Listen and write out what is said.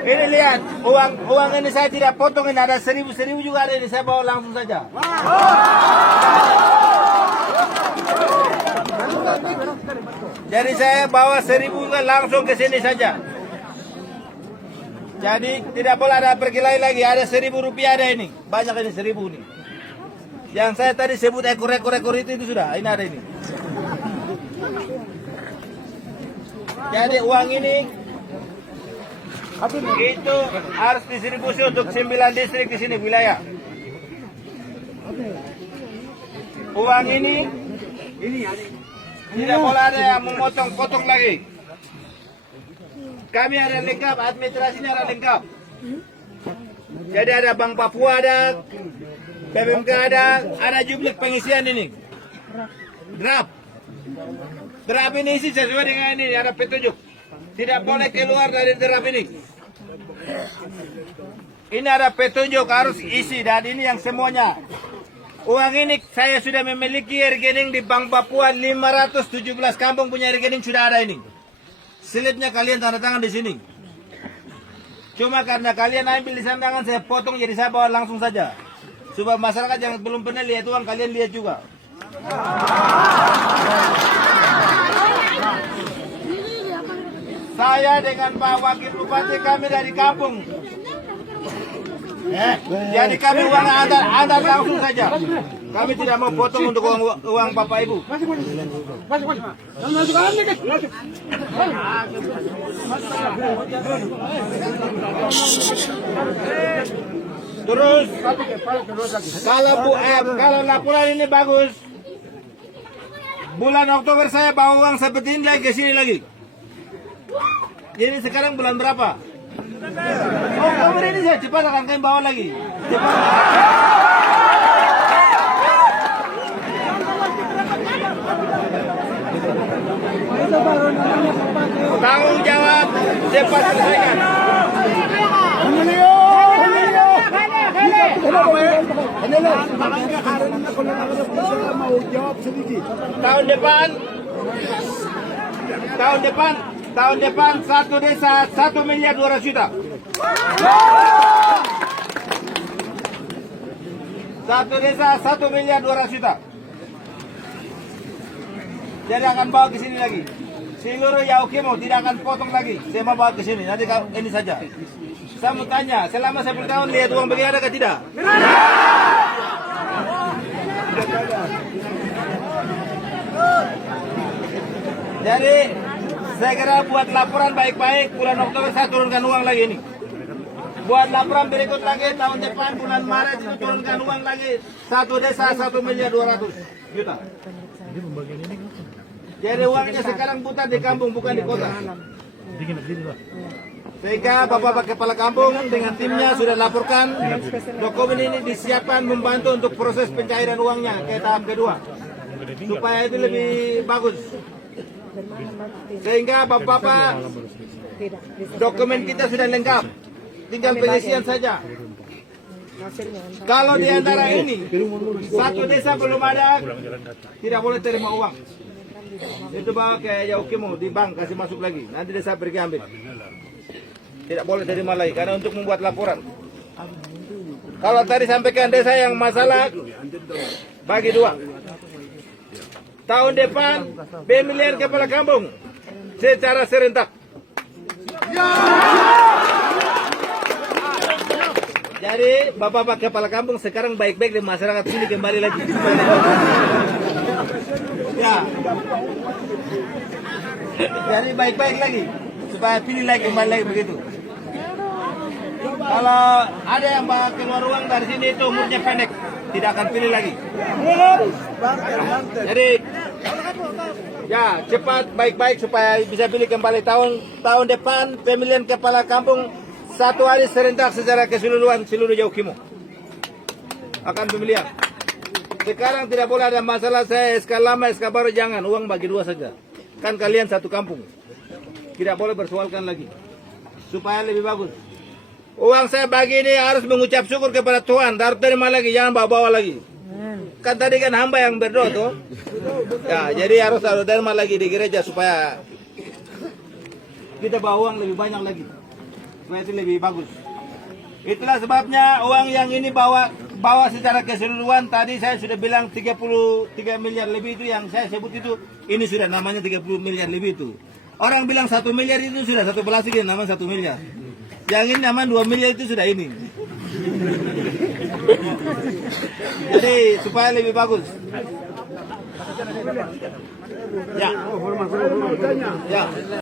Ini lihat, uang ini saya tidak potong, ini ada 1.000 juga ada ini, saya bawa langsung saja. Jadi saya bawa 1.000 juga langsung ke sini saja. Jadi tidak boleh ada perkelahi lagi, ada 1.000 rupiah ada ini, banyak ini 1.000 nih. Yang saya tadi sebut ekor-ekor itu sudah, ini ada ini. Jadi uang ini itu harus distribusi untuk 9 distrik di sini wilayah. Uang ini tidak boleh ada yang memotong-potong lagi. Kami ada lengkap, administrasinya ada lengkap. Jadi ada Bank Papua ada, BPMK ada jumlah pengisian ini. Draft ini isi sesuai dengan ini, ada petunjuk. Tidak boleh keluar dari draft ini. Ini ada petunjuk harus isi dan ini yang semuanya. Uang ini saya sudah memiliki rekening di Bank Papua 517 kampung punya rekening sudah ada ini. Slipnya kalian tanda tangan di sini. Cuma karena kalian ambil di sandangan saya potong jadi saya bawa langsung saja. Supaya masyarakat yang belum pernah lihat uang kalian lihat juga. Saya dengan Pak Wakil Bupati kami dari kampung. Jadi kami uang Anda langsung saja. Kami tidak mau potong untuk uang Bapak Ibu. Terus kalau laporan ini bagus, bulan Oktober saya bawa uang seperti ini lagi ke sini lagi. Jadi sekarang bulan berapa? Oktober ini saya cepat akan kami bawa lagi. Tanggung jawab cepat selesaikan. Tahun depan satu desa 1.200.000.000. Satu desa 1.200.000.000. Jadi akan bawa ke sini lagi. Seluruh Yaukimo tidak akan potong lagi. Saya mau bawa ke sini. Nanti ini saja. Saya mau tanya, selama 10 tahun lihat uang begini ada atau tidak? Jadi saya kira buat laporan baik-baik, bulan Oktober saya turunkan uang lagi ini. Buat laporan berikut lagi tahun depan bulan Maret itu turunkan uang lagi. Satu desa 1.200.000.000. Jadi uangnya sekarang putar di kampung bukan di kota. Sehingga Bapak Kepala Kampung dengan timnya sudah laporkan dokumen ini disiapkan membantu untuk proses pencairan uangnya ke tahap kedua. Supaya itu lebih bagus. Sehingga Bapak-Bapak dokumen kita sudah lengkap. Tinggal pengisian saja. Kalau di antara ini satu desa belum ada, tidak boleh terima uang. Itu bawa ke Yaukimo di bank kasih masuk lagi. Nanti desa pergi ambil. Tidak boleh terima lagi karena untuk membuat laporan. Kalau tadi sampaikan desa yang masalah bagi dua. Tahun depan pemilihan kepala kampung secara serentak. Jadi Bapak Kepala Kampung sekarang baik-baik di masyarakat sini kembali lagi. Ya. Jadi baik-baik lagi supaya pilih lagi kembali lagi begitu. Kalau ada yang keluar uang dari sini itu umurnya pendek, tidak akan pilih lagi. Jadi ya cepat baik-baik supaya bisa pilih kembali tahun depan pemilihan kepala kampung 1 hari serentak secara keseluruhan seluruh Yaukimo akan pemilihan. Sekarang tidak boleh ada masalah saya SK lama SK baru jangan uang bagi dua saja. Kan kalian satu kampung. Tidak boleh bersoalkan lagi supaya lebih bagus. Uang saya bagi ini harus mengucap syukur kepada Tuhan. Harus terima lagi, jangan bawa-bawa lagi. Kan tadi kan hamba yang berdoa tuh. Ya, jadi harus terima lagi di gereja supaya kita bawa uang lebih banyak lagi. supaya itu lebih bagus. Itulah sebabnya uang yang ini bawa secara keseluruhan. Tadi saya sudah bilang 33 miliar lebih itu yang saya sebut itu, ini sudah namanya 30 miliar lebih itu. Orang bilang 1 miliar itu sudah 1 plastik ini namanya 1 miliar. Yang ini namanya 2 miliar itu sudah ini. Jadi supaya lebih bagus. Ya. Ya.